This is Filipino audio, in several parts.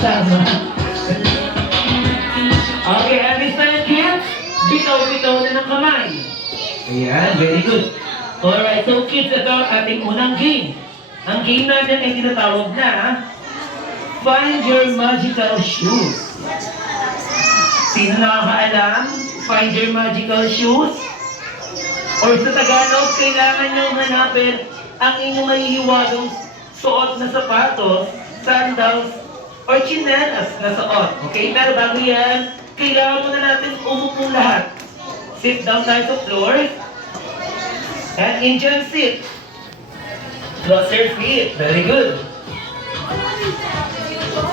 Tama. Okay, every time kids, bitaw-bitaw na ng kamay. Ayan, very good. Alright, so kids, ito ang ating unang game. Ang game natin ay tinatawag na Find Your Magical Shoes. Sino nakakaalam? Find Your Magical Shoes? Or sa Tagalog, kailangan niyong hanapin ang inyong mahihiwagang suot na sapatos, sandals, or chinelas na suot. Okay? Pero bago yan, kailangan muna natin umupo lahat. Sit down tayo sa floor. And Indian sit. Cross your feet. Very good.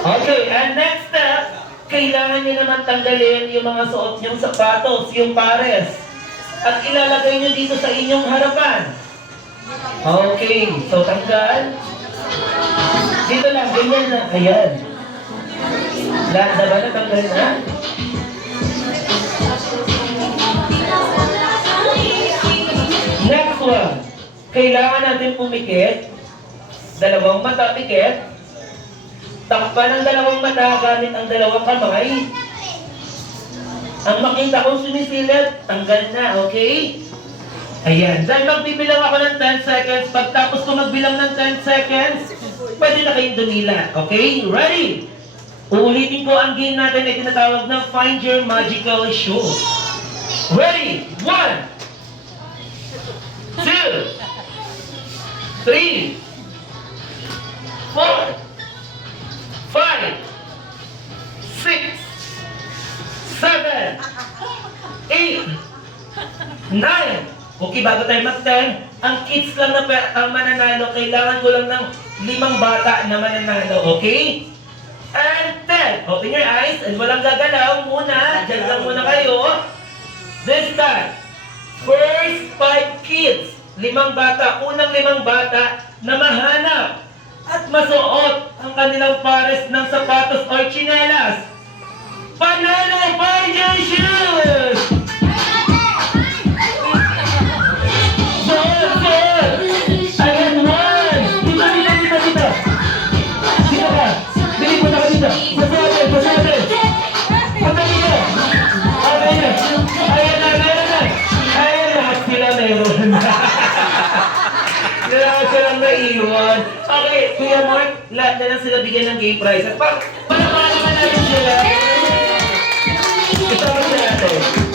Okay, and next step, kailangan nyo naman tanggalin yung mga suot nyong sapatos, yung pares. At ilalagay nyo dito sa inyong harapan. Okay, so tanggal. Dito lang, ganyan na. Ayan. Lahat na ba natanggal na? Next one. Kailangan natin pumikit. Dalawang mata pikit. Takpan ang dalawang mata gamit ang dalawang kamay. Ang makita kong sumisilip, tanggal na, okay? Ayan. Dahil magbibilang ako ng 10 seconds. Pagtapos ko magbilang ng 10 seconds, pwede na kayong dumila. Okay? Ready? Uulitin ko ang game natin ay tinatawag na Find Your Magical Shoes. Ready? 1, 2, 3, 4, 5, 6, 7, 8, 9. Okay, bago tayo mag-10, ang kids lang na ang mananalo, kailangan ko lang ng 5 bata na mananalo, okay? And 10. Open your eyes and walang gagalaw muna. Diyan lang muna kayo. This time, first 5 kids, 5 bata, unang 5 bata na mahanap at masuot ang kanilang pares ng sapatos or chinelas. Panalo, find your shoes! Ayan, 1! Dito! Dito ka! Dili mo na ka dito! Pasate! Punta dito! Ayan na! Sila meron na! Kailangan silang naiwan. Okay, Kuya Mark, lahat na lang sila bigyan ng game prize. At palapakan naman natin sila. Ito ang natin.